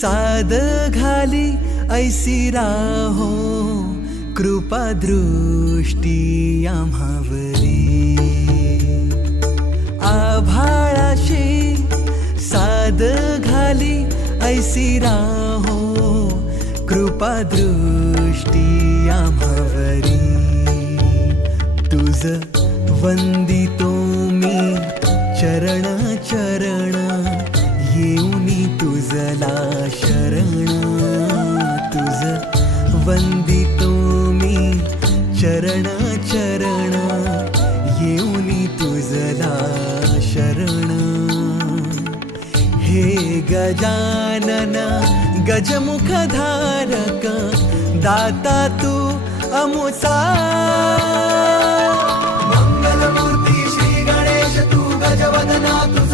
साद घाली ऐसी राहो कृपा दृष्टी आम्हावरी आभाळाशी साद घाली ऐसी राहो कृपा दृष्टी आम्हावरी तुझ वंदितो मी चरण चरण येऊनी तुझला शरण तुझ वंदितो मी चरण चरण येऊनी तुझला शरण हे गजानन गजमुखधारक दाता तू अमुचा मंगलमूर्ती श्री गणेश तू गजवदना तू